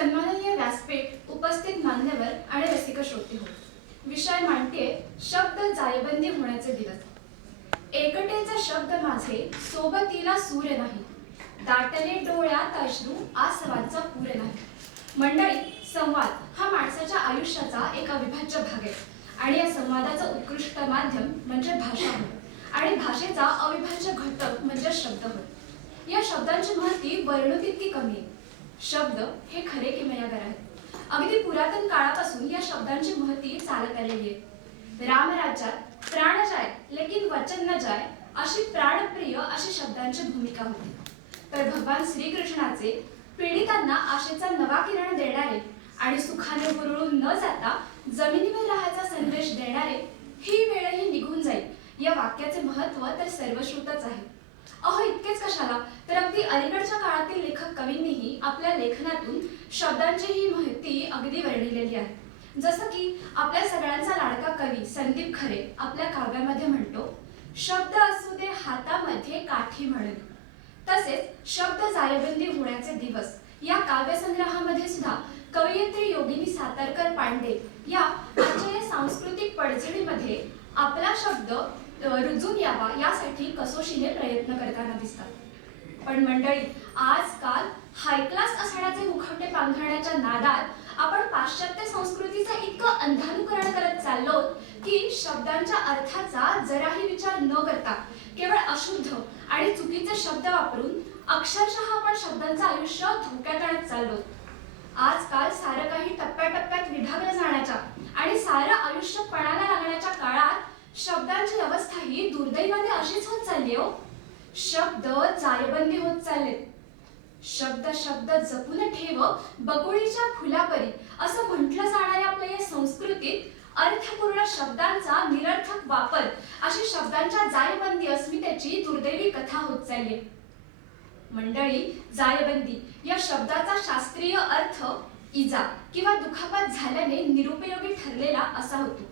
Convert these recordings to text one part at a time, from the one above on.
सन्माननीय व्यासपीठ, उपस्थित मान्यवर आणि रसिक श्रोते हो. विषय मांडते शब्द जायबंदी होण्याचे दिवस. एकटेचा शब्द माझे सोबतीला सूर्य नाही, दाटले डोळ्यात अश्रू आसवांचा पूर नाही. मंडळी, संवाद हा माणसाच्या आयुष्याचा एक अविभाज्य भाग आहे आणि या संवादाचं उत्कृष्ट माध्यम म्हणजे भाषा होय आणि भाषेचा अविभाज्य घटक म्हणजे शब्द होय. या शब्दांची महती वर्णूक इतकी कमी आहे. शब्द हे खरे किमयागार आहेत. अगदी पुरातन काळापासून या शब्दांची महती चालत आलेली आहे. रामराज्यात प्राण जाय लेकिन वचन न जाय अशी प्राणप्रिय अशी शब्दांची भूमिका होती. तर भगवान श्रीकृष्णाचे पीडितांना आशेचा नवा किरण देणारे आणि सुखाने हुरळून न जाता जमिनीवर राहायचा संदेश देणारे ही वेळही निघून जाईल या वाक्याचे महत्त्व तर सर्वश्रुतच आहे. अहो, इतकेच कशाला तर अगदी अलीकडच्या काळातील लेखक कवींनीही आपल्या लेखनातून शब्दांची ही महती अगदी वर्णिलेली आहे. जसं की आपल्या सगळ्यांचा लाडका कवी संदीप खरे आपल्या काव्यामध्ये म्हणतो, शब्द असू दे हातामध्ये काठी म्हणून. तसेच शब्द जायबंदी होण्याचे दिवस या काव्यसंग्रहामध्ये सुद्धा कवयित्री योगिनी सातारकर पांडे या आजच्या सांस्कृतिक पडझडीमध्ये आपला शब्द रुजून यावा यासाठी कसोशीने प्रयत्न करताना दिसतात. पण मंडळी, आजकाल हायक्लास असण्याचे मुखवटे पांघरण्याच्या नादात आपण पाश्चात्य संस्कृतीचं इतकं अंधानुकरण करत चाललो की शब्दांच्या अर्थाचा जराही विचार न करता केवळ अशुद्ध आणि चुकीचे शब्द वापरून अक्षरशः आपण शब्दांचं आयुष्य धोक्यात आणत चाललो. आजकाल सारं काही टप्प्याटप्प्यात विभागलं जाण्याच्या आणि सारं आयुष्य पणाला लागण्याच्या काळात शब्दांची अवस्था ही दुर्दैवाने अशीच होत चालली हो. शब्द जायबंदी होत चाललेत. शब्द शब्द जपून ठेव बकुळीच्या फुलापरी असं म्हटलं जाणाऱ्या आपल्या या संस्कृतीत अर्थपूर्ण शब्दांचा निरर्थक वापर अशी शब्दांच्या जायबंदी अस्मितेची दुर्दैवी कथा होत चालली. मंडळी, जायबंदी या शब्दाचा शास्त्रीय अर्थ इजा किंवा दुखापत झाल्याने निरुपयोगी ठरलेला असा होतो.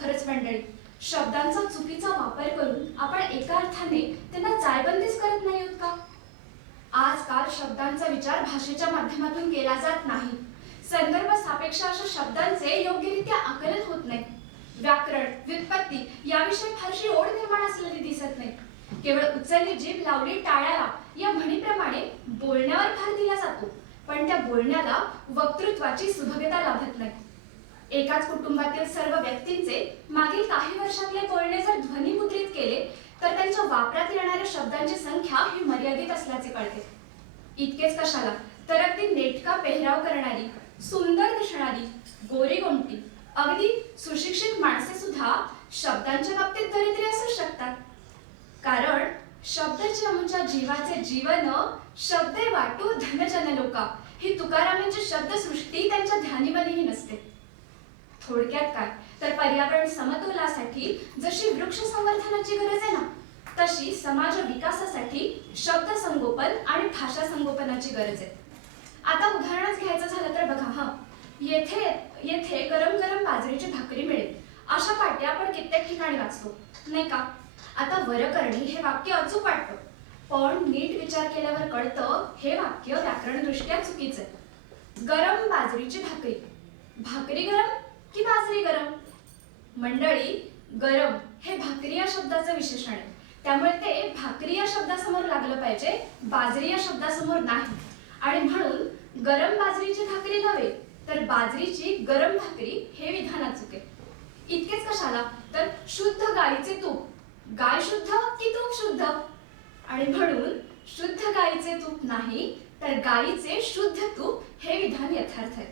खरंच मंडळी, शब्दांचा चुकीचा वापर करून आपण एका अर्थाने त्यांना जायबंदीच करत नाही आहोत का? आजकाल शब्दांचा विचार भाषेच्या माध्यमातून केला जात नाही. संदर्भ सापेक्ष अशा शब्दांचे योग्यरित्या आकलन होत नाही. व्याकरण, व्युत्पत्ती याविषयी फारशी ओढ निर्माण असलेली दिसत नाही. केवळ उचलली जीभ लावली टाळ्याला या म्हणीप्रमाणे बोलण्यावर भर दिला जातो, पण त्या बोलण्याला वक्तृत्वाची सुभगता लाभत नाही. एकाच कुटुंबातील सर्व व्यक्तींचे मागील काही वर्षातले बोलणे जर ध्वनिमुद्रित केले तर त्यांच्या वापरात येणाऱ्या शब्दांची संख्या ही मर्यादित असल्याचे कळते. इतकेच कशाला तर अगदी नेटका पेहराव करणारी, सुंदर दिसणारी, गोरी गोमटी, अगदी सुशिक्षित माणसे सुद्धा शब्दांच्या बाबतीत दरिद्री असू शकतात. कारण शब्दचे आमच्या जीवाचे जीवन शब्दे वाटू धनजन लोका ही तुकारामांची शब्दसृष्टी त्यांच्या ध्यानीमनीही नसते. थोडक्यात काय तर पर्यावरण समतोलासाठी जशी वृक्ष संवर्धनाची गरज आहे ना, तशी समाज विकासासाठी शब्द संगोपन आणि भाषा संगोपनाची गरज आहे. आता उदाहरणच घ्यायचं झालं तर बघा, येथे गरम गरम बाजरीची भाकरी मिळेल अशा पाट्या आपण कित्येक ठिकाणी वाचतो, नाही का? आता वरकरणी हे वाक्य अचूक वाटतं, पण नीट विचार केल्यावर कळतं हे वाक्य व्याकरणदृष्ट्या चुकीचं आहे. गरम बाजरीची भाकरी, भाकरी गरम की बाजरी गरम? मंडळी, गरम हे भाकरी या शब्दाचं विशेषण आहे, त्यामुळे ते भाकरी या शब्दासमोर लागलं पाहिजे, बाजरी या शब्दासमोर नाही. आणि म्हणून गरम बाजरीची भाकरी नव्हे तर बाजरीची गरम भाकरी हे विधान अचूक आहे. इतकेच कशाला तर शुद्ध गाईचे तूप, गाय शुद्ध की तूप शुद्ध? आणि म्हणून शुद्ध गाईचे तूप नाही तर गाईचे शुद्ध तूप हे विधान यथार्थ आहे.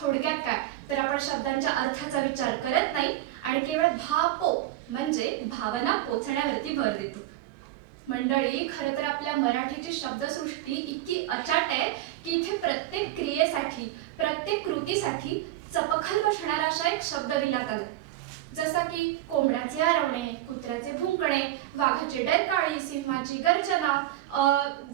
थोडक्यात काय तर आपण शब्दांच्या अर्थाचा विचार करत नाही आणि केवळ भापो म्हणजे भावना पोचण्यावरती भर देतो. मंडळी, खरं तर आपल्या मराठीची शब्दसृष्टी इतकी अचाट आहे की इथे प्रत्येक क्रियेसाठी, प्रत्येक कृतीसाठी चपखल बसणारा असा एक शब्द दिला आला. जसा की कोंबड्याचे आरवणे, कुत्र्याचे भुंकणे, वाघाची डरकाळी, सिंहाची गर्जना,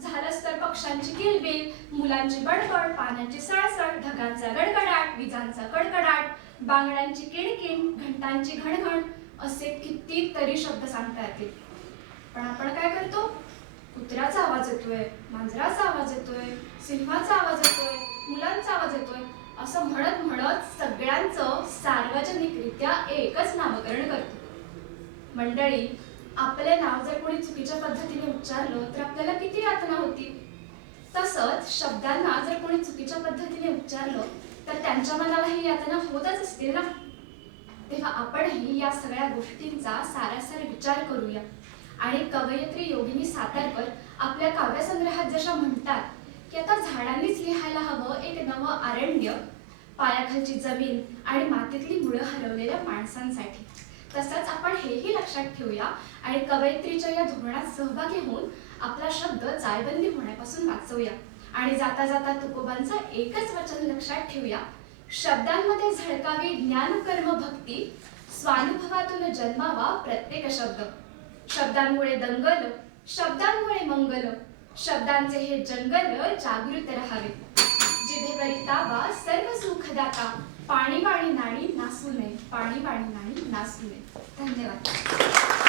झालंच तर पक्ष्यांची किलबिल, मुलांची बडबड, पाण्याची सळसळ, ढगांचा गडगडाट, विजांचा कडकडाट, बांगड्यांची किणकिण, घंटांची घणघण असे कितीतरी शब्द सांगता येतील. पण आपण काय करतो? कुत्र्याचा आवाज येतोय, मांजराचा आवाज येतोय, सिंहाचा आवाज येतोय, मुलांचा आवाज येतोय असं म्हणत म्हणत सगळ्यांचं सार्वजनिकरित्या एकच नामकरण करतो. मंडळी, आपले नाव जर कोणी चुकीच्या पद्धतीने उच्चारलं तर आपल्याला किती यातना होती. तसंच शब्दांना जर कोणी चुकीच्या पद्धतीने उच्चारलं तर त्यांच्या मनालाही यातना होतच असतील ना. तेव्हा आपणही या सगळ्या गोष्टींचा सारासार विचार करूया. आणि कवयित्री योगिनी सातारकर आपल्या काव्यसंग्रहात जशा म्हणतात की आता झाडांनीच लिहायला हवं एक नवं अरण्य, पायाखालची जमीन आणि मातीतली मुळं हरवलेल्या माणसांसाठी, तसंच आपण हेही लक्षात ठेवूया आणि कवयित्रीच्या या धोरणात सहभागी होऊन आपला शब्द जायबंदी होण्यापासून वाचवूया. आणि जाता जाता तुकोबांचं एकच वचन लक्षात ठेवूया, शब्दांमध्ये झळकावी ज्ञान कर्म भक्ती, स्वानुभवातून जन्मावा प्रत्येक शब्द. शब्दांमुळे दंगल, शब्दांमुळे मंगल, शब्दांचे हे जंगल जागृत राहावे. जिभेवरी ताबा सर्व सुखदाता, पाणी वाणी नाणी नासू नये, पाणी वाणी नाणी नासू नये. धन्यवाद.